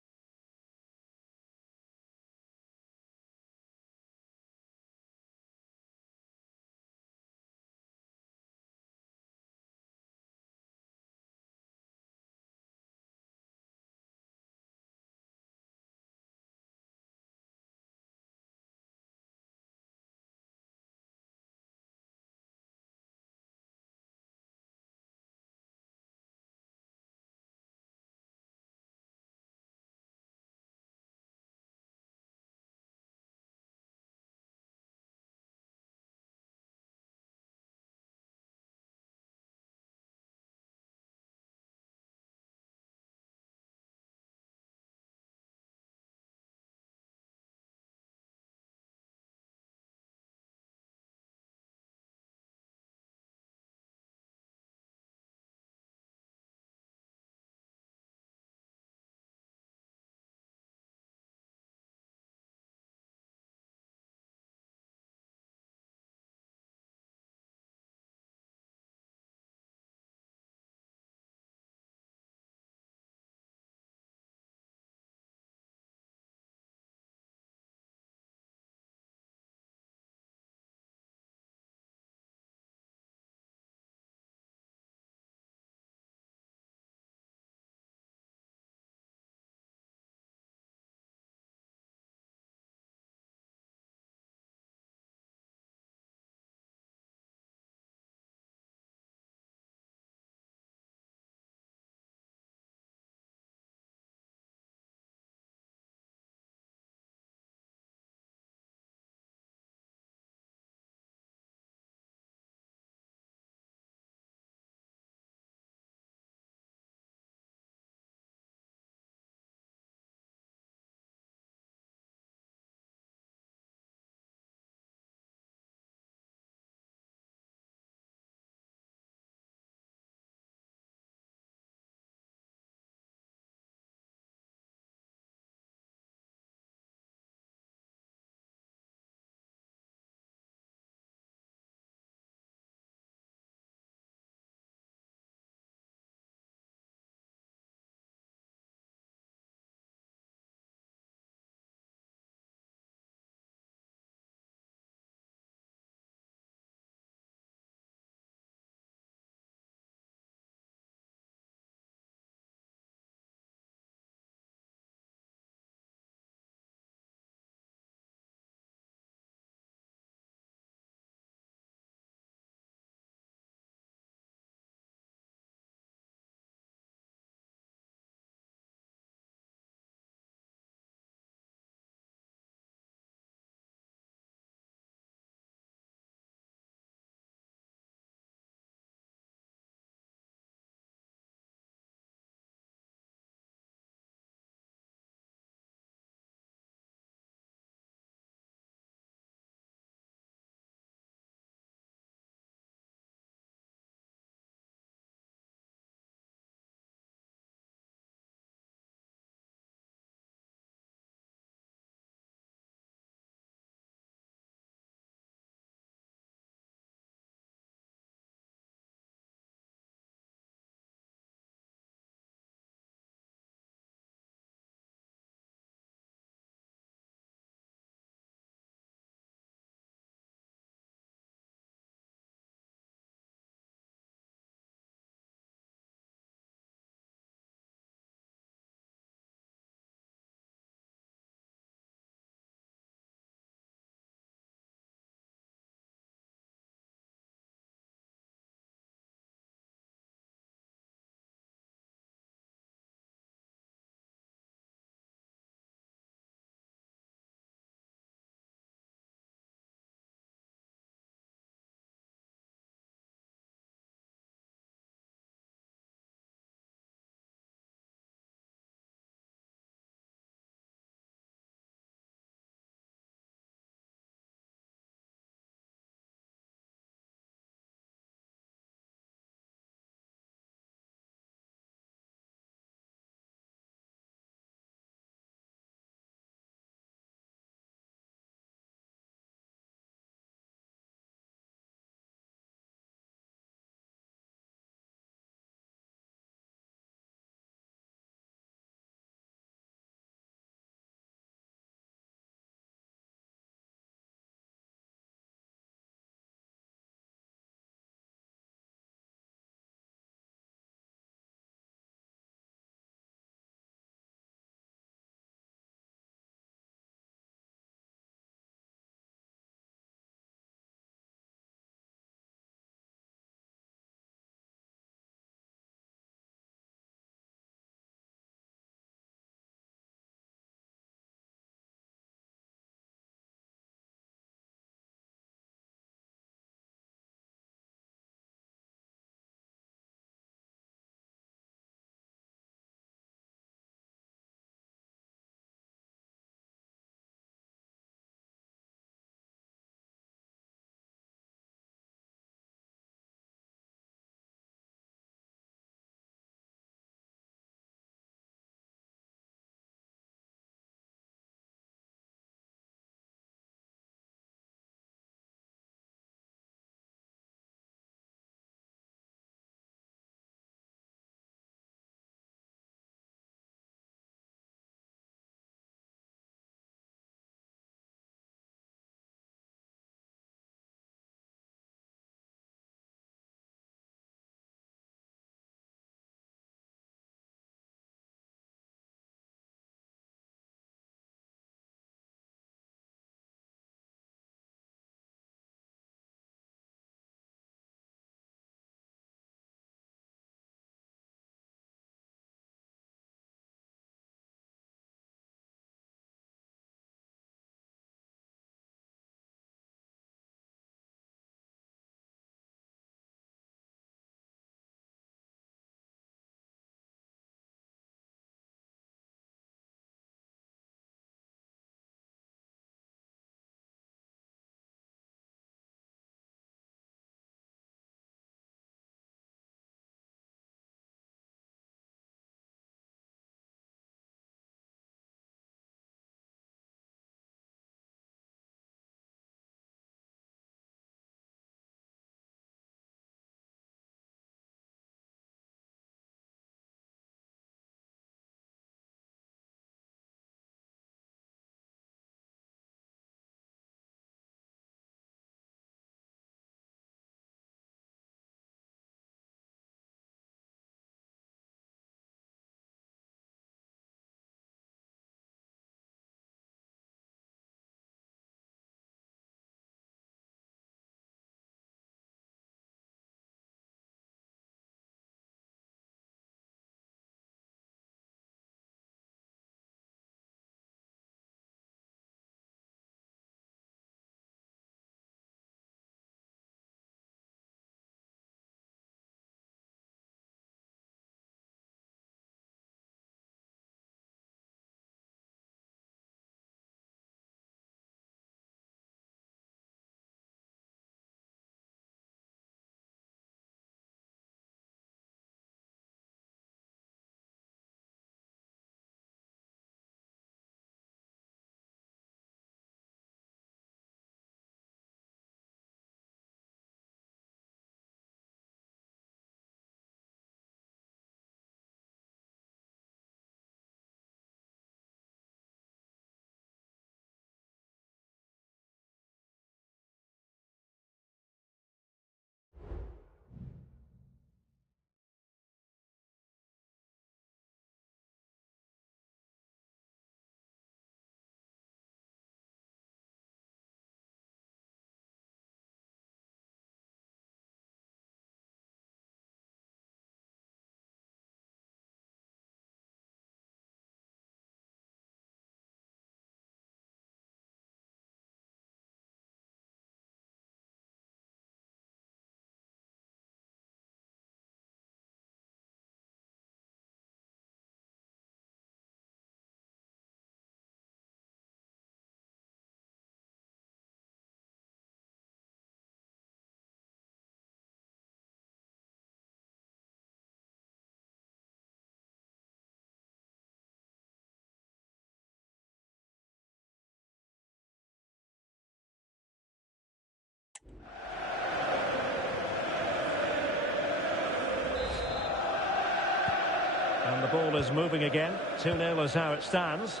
And the ball is moving again. 2-0 is how it stands.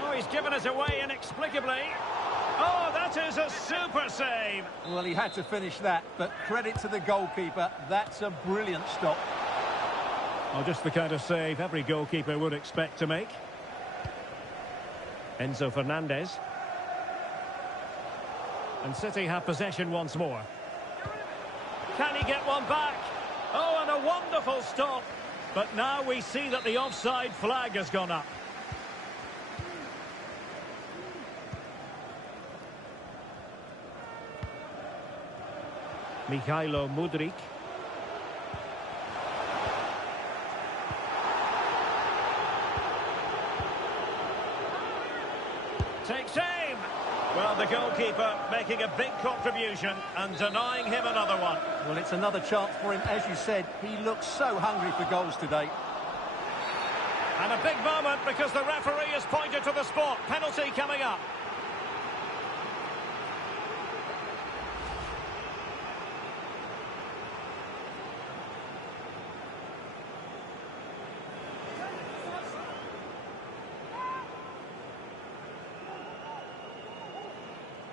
Oh, he's given us away inexplicably. Oh, that is a super save. Well, he had to finish that, but credit to the goalkeeper. That's a brilliant stop. Oh, just the kind of save every goalkeeper would expect to make. Enzo Fernandez. And City have possession once more. Can he get one back? Oh, and a wonderful stop. But now we see that the offside flag has gone up. Mikhailo Mudryk. Takes aim. Well, the goalkeeper making a big contribution and denying him another one. Well, it's another chance for him. As you said, he looks so hungry for goals today. And a big moment because the referee has pointed to the spot. Penalty coming up.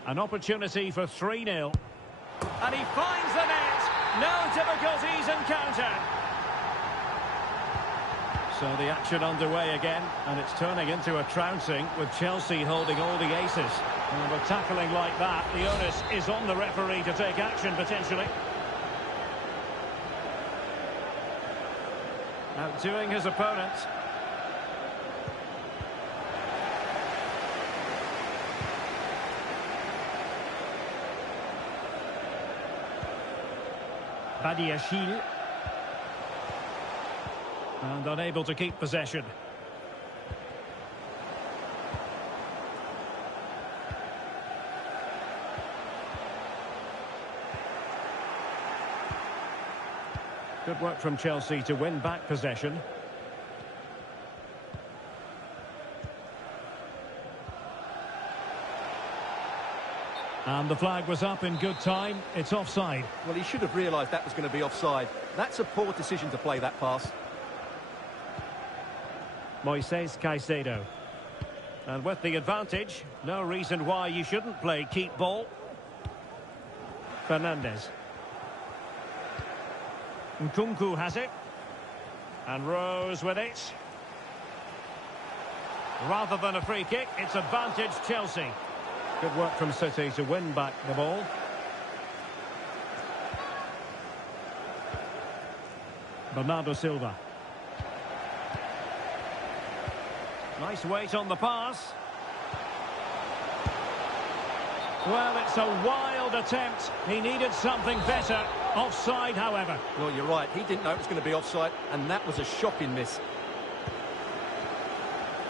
An opportunity for 3-0. And he finds the net. No difficulties encountered. So the action underway again, and it's turning into a trouncing with Chelsea holding all the aces. And with tackling like that, the onus is on the referee to take action potentially. Outdoing his opponent. Badiashile. And unable to keep possession. Good work from Chelsea to win back possession. And the flag was up in good time. It's offside. Well, he should have realised that was going to be offside. That's a poor decision to play that pass. Moises Caicedo. And with the advantage, no reason why you shouldn't play keep ball. Fernandez. Nkunku has it. And Rose with it. Rather than a free kick, it's advantage Chelsea. Good work from City to win back the ball. Bernardo Silva. Nice weight on the pass. Well, it's a wild attempt. He needed something better. Offside, however. Well, you're right. He didn't know it was going to be offside, and that was a shocking miss.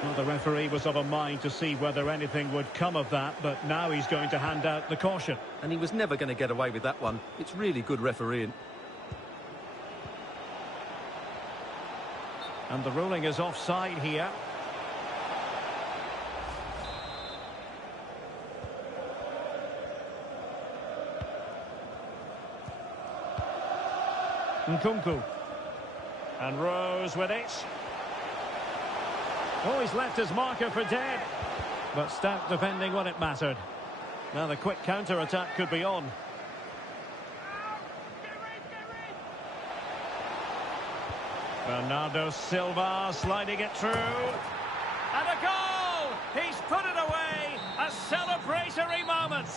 Well, the referee was of a mind to see whether anything would come of that, but now he's going to hand out the caution. And he was never going to get away with that one. It's really good refereeing. And the ruling is offside here. Nkunku. And Rose with it. Oh, he's left his marker for dead. But stout defending when it mattered. Now the quick counter-attack could be on. Bernardo Silva sliding it through. And a goal! He's put it away! A celebratory moment!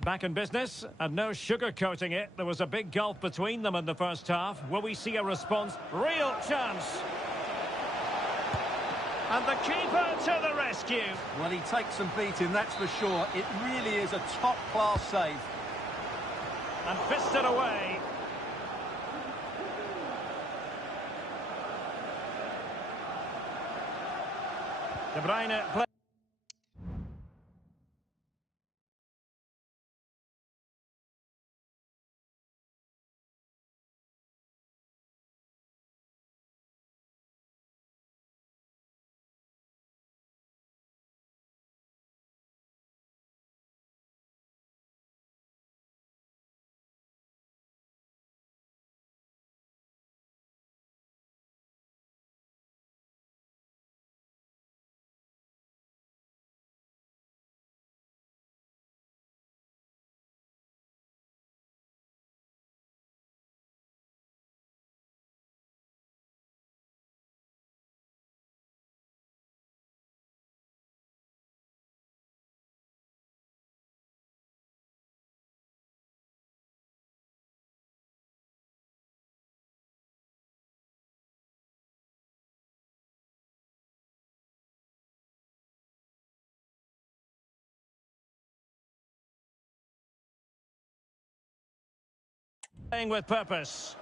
Back in business, and no sugarcoating it. There was a big gulf between them in the first half. Will we see a response? Real chance! And the keeper to the rescue. Well, he takes some beating, that's for sure. It really is a top-class save. And fisted away. De Bruyne plays. Playing with purpose.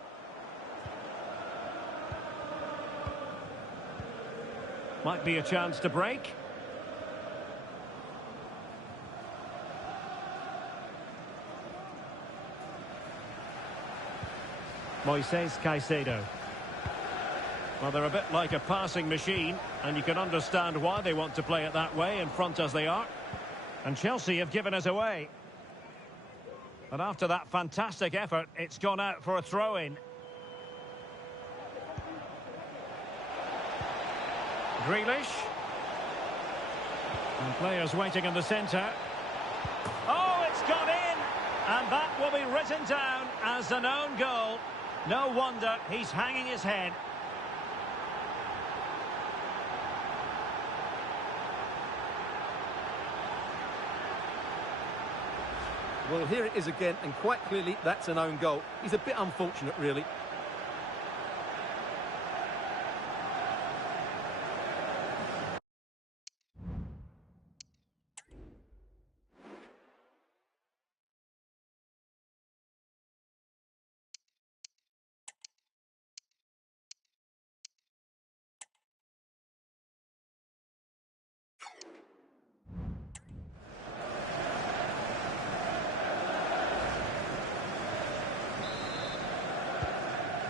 Might be a chance to break. Moises Caicedo. Well, they're a bit like a passing machine, and you can understand why they want to play it that way, in front as they are. And Chelsea have given us away. But after that fantastic effort, it's gone out for a throw-in. Grealish. And players waiting in the centre. Oh, it's gone in! And that will be written down as an own goal. No wonder he's hanging his head. Well, here it is again, and quite clearly that's an own goal. He's a bit unfortunate, really.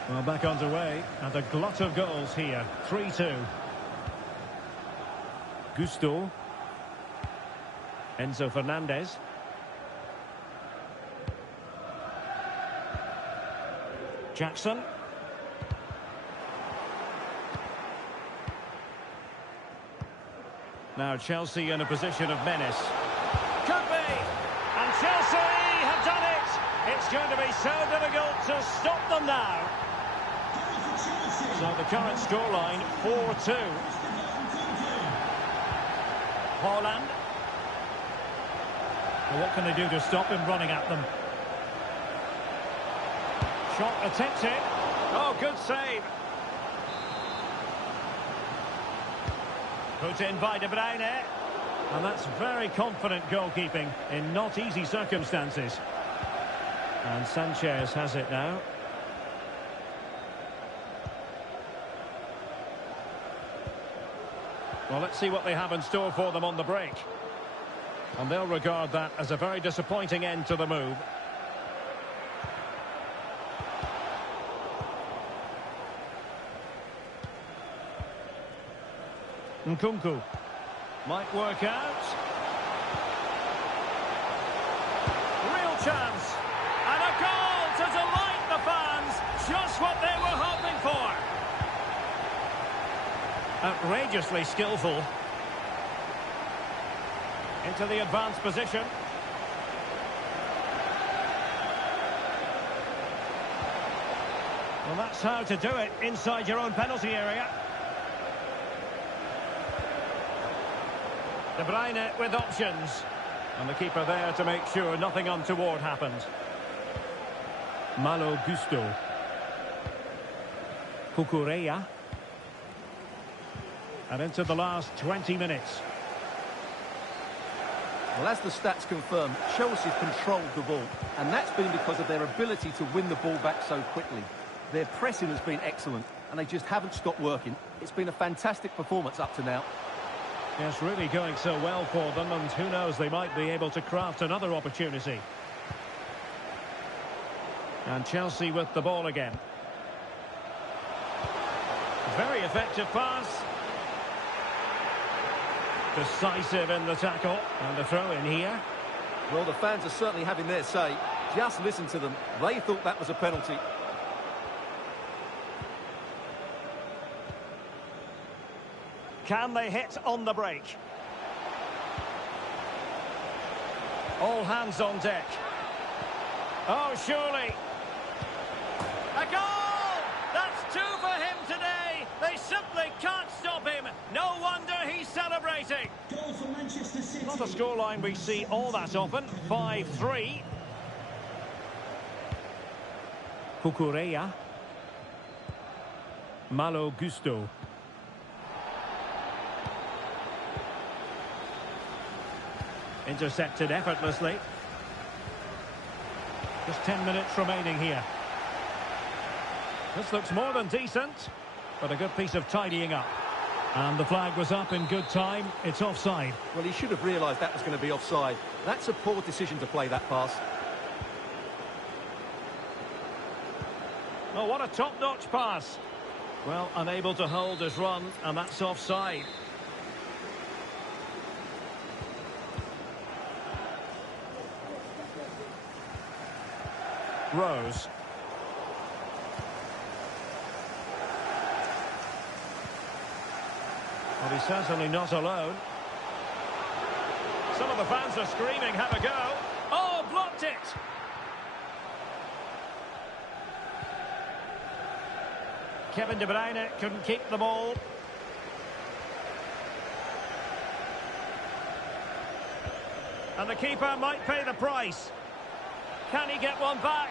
Well, back underway, and a glut of goals here. 3-2. Gusto. Enzo Fernandez. Jackson. Now Chelsea in a position of menace. Could be! And Chelsea have done it! It's going to be so difficult to stop them now. So the current scoreline, 4-2. Haaland. Well, what can they do to stop him running at them? Shot attempted. Oh, good save. Put in by De Bruyne. And that's very confident goalkeeping in not easy circumstances. And Sanchez has it now. Well, let's see what they have in store for them on the break. And they'll regard that as a very disappointing end to the move. Nkunku might work out. Real chance. And a goal to delight the fans. Just what they were hoping for. Outrageously skillful. Into the advanced position. Well, that's how to do it inside your own penalty area. De Bruyne with options. And the keeper there to make sure nothing untoward happened. Malo Gusto. Cucurella. And into the last 20 minutes. Well, as the stats confirm, Chelsea's controlled the ball, and that's been because of their ability to win the ball back so quickly. Their pressing has been excellent, and they just haven't stopped working. It's been a fantastic performance up to now. Yes, really going so well for them, and who knows, they might be able to craft another opportunity. And Chelsea with the ball again. Very effective pass. Decisive in the tackle, and the throw in here. Well, the fans are certainly having their say. Just listen to them. They thought that was a penalty. Can they hit on the break? All hands on deck. Oh, surely. A goal! That's 2 for him today. They simply can't stop him. No wonder he's celebrating. Goal for Manchester City. Not a scoreline we see all that often. 5-3. Cucurella. Malo Gusto. Intercepted effortlessly. Just 10 minutes remaining here. This looks more than decent, but a good piece of tidying up. And the flag was up in good time. It's offside. Well, he should have realised that was going to be offside. That's a poor decision to play that pass. Oh, what a top-notch pass. Well, unable to hold his run, and that's offside. Rose. Well, he's certainly not alone. Some of the fans are screaming, have a go. Oh, blocked it! Kevin De Bruyne couldn't keep the ball. And the keeper might pay the price. Can he get one back?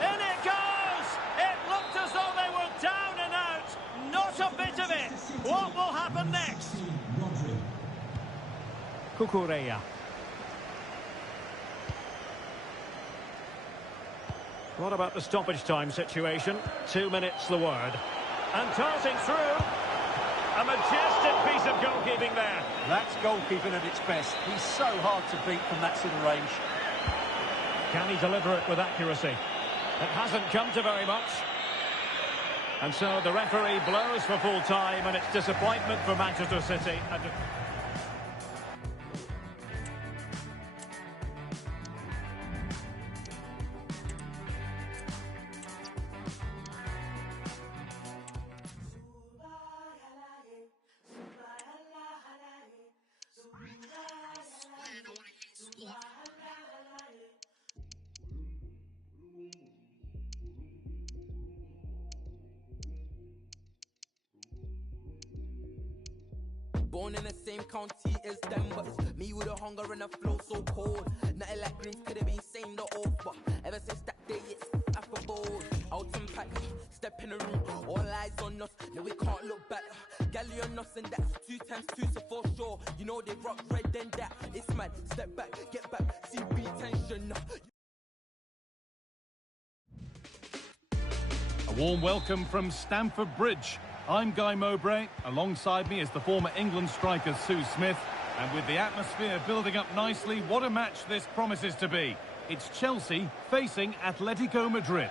In it goes! It looked as though they were down and out. Not a bit of it. What will happen next? Cucurella. What about the stoppage time situation? 2 minutes the word. And tossing through. A majestic piece of goalkeeping there. That's goalkeeping at its best. He's so hard to beat from that sort of range. Can he deliver it with accuracy? It hasn't come to very much. And so the referee blows for full time, and it's disappointment for Manchester City. Born in the same county as them, but it's me with a hunger and a flow so cold. Nothing like greens could have been saying the oath, but ever since that day it's affable. Out and pack, step in the room, all eyes on us, no we can't look back. Galley on us and that's 2 times 2, so for sure. You know they rock red then that, it's mad. Step back, get back, CB tension. A warm welcome from Stamford Bridge. I'm Guy Mowbray. Alongside me is the former England striker Sue Smith. And with the atmosphere building up nicely, what a match this promises to be. It's Chelsea facing Atletico Madrid.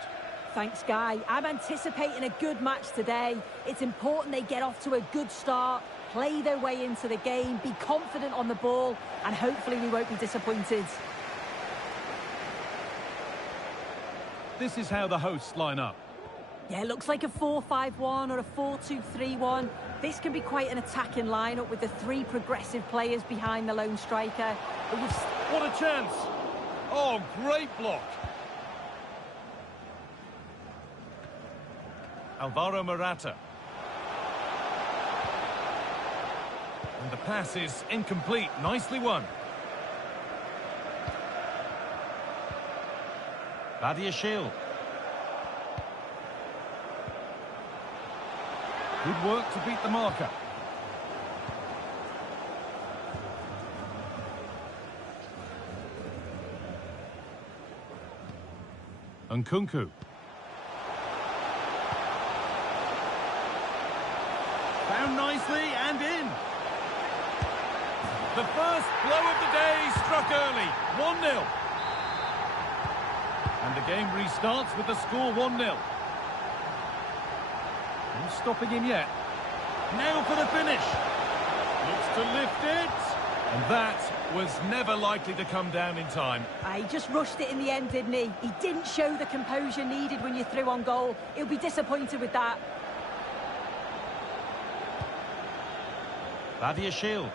Thanks, Guy. I'm anticipating a good match today. It's important they get off to a good start, play their way into the game, be confident on the ball, and hopefully we won't be disappointed. This is how the hosts line up. Yeah, it looks like a 4-5-1 or a 4-2-3-1. This can be quite an attacking lineup with the 3 progressive players behind the lone striker. What a chance! Oh, great block! Alvaro Morata. And the pass is incomplete. Nicely won. Badiashile. Good work to beat the marker. Nkunku. Found nicely and in. The first blow of the day struck early. 1-0. And the game restarts with the score 1-0. No stopping him yet. Now for the finish. Looks to lift it. And that was never likely to come down in time. He just rushed it in the end, didn't he? He didn't show the composure needed when you're through on goal. He'll be disappointed with that. Badiashile.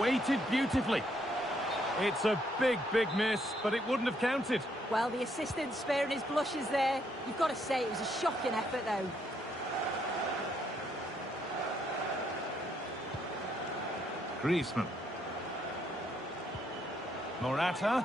Weighted beautifully. It's a big, big miss, but it wouldn't have counted. Well, the assistant's sparing his blushes there. You've got to say it was a shocking effort, though. Griezmann. Morata.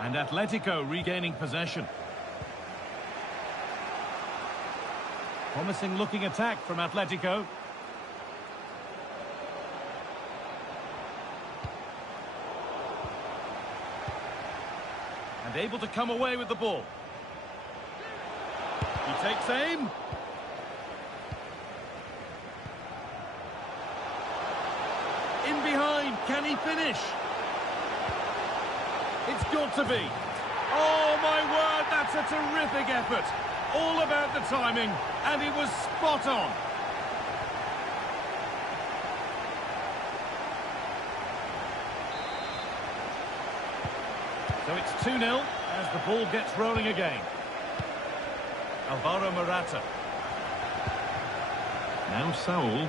And Atletico regaining possession. Promising looking attack from Atletico. And able to come away with the ball. He takes aim. In behind, can he finish? It's got to be. Oh my word, that's a terrific effort. All about the timing, and it was spot on. So it's 2-0 as the ball gets rolling again. Alvaro Morata. Now Saul.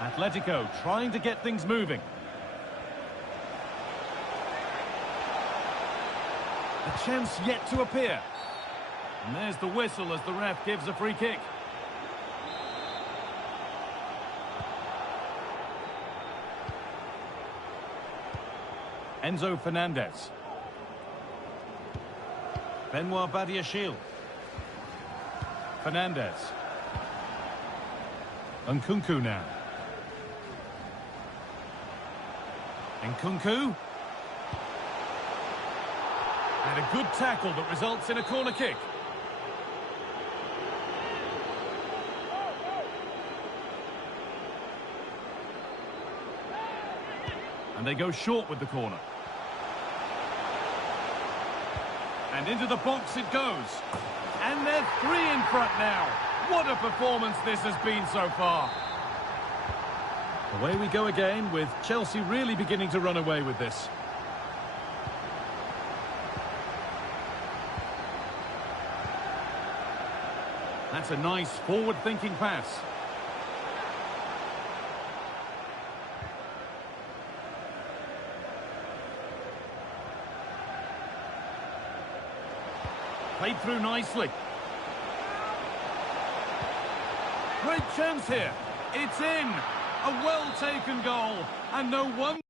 Atletico trying to get things moving. A chance yet to appear. And there's the whistle as the ref gives a free kick. Enzo Fernandez. Benoit Badiashile. Fernandez. Nkunku now. Nkunku. And a good tackle that results in a corner kick. And they go short with the corner. And into the box it goes. And they're 3 in front now. What a performance this has been so far. Away we go again with Chelsea really beginning to run away with this. That's a nice forward-thinking pass. Played through nicely. Great chance here. It's in. A well-taken goal. And no wonder.